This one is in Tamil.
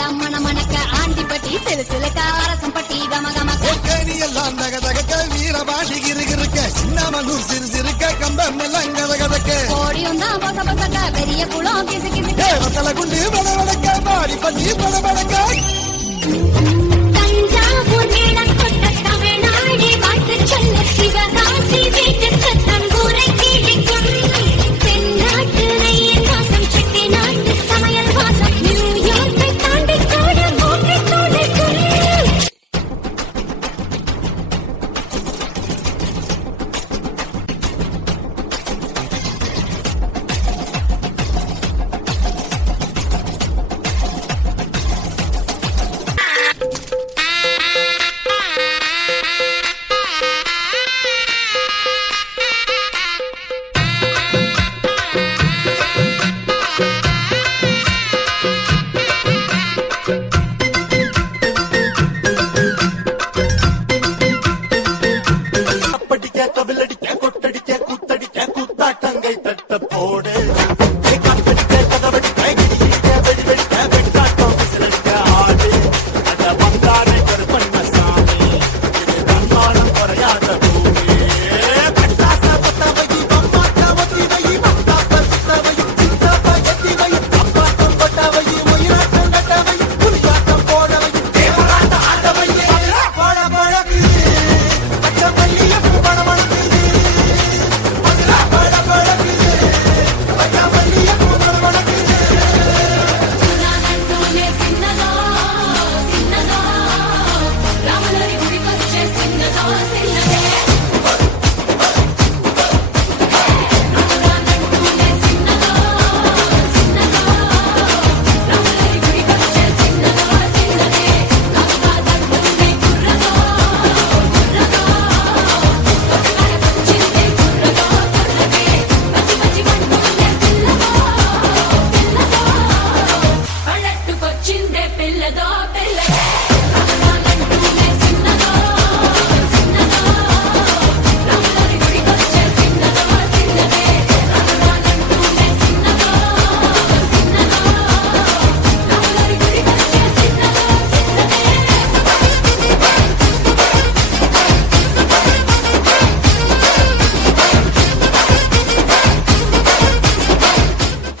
எல்லாம் மணமணக்க ஆண்டிப்பட்டி சிறு சிலுக்க அரசம்பட்டி கமகமக்க கேணி எல்லாம் தகதகக்க வீரபாண்டி கிருகிருக்க சின்னமனூர் சிறு சிறுக்க கம்பம் எல்லாம் கதகதக்க கோடியும் தான் பொச பொசக்க பெரிய குளம் கிசு கிசுக்க வத்தல குண்டு படபடக்க மாடிப்பட்டி படபடக்க தஞ்சாவூர் மேடம் கொண்ட தமிழ்நாடு வாழ்த்து சொல்ல சிவகாசி வீட்டுக்கு தங்கூரை கிழிக்கும் தென்னாட்டு நெய்யின் வாசம் செட்டி நாட்டு சமையல் வாசம் நியூயார்க்கை தாண்டி கூட மூட்டை தோடைக்குள் పిల్లదో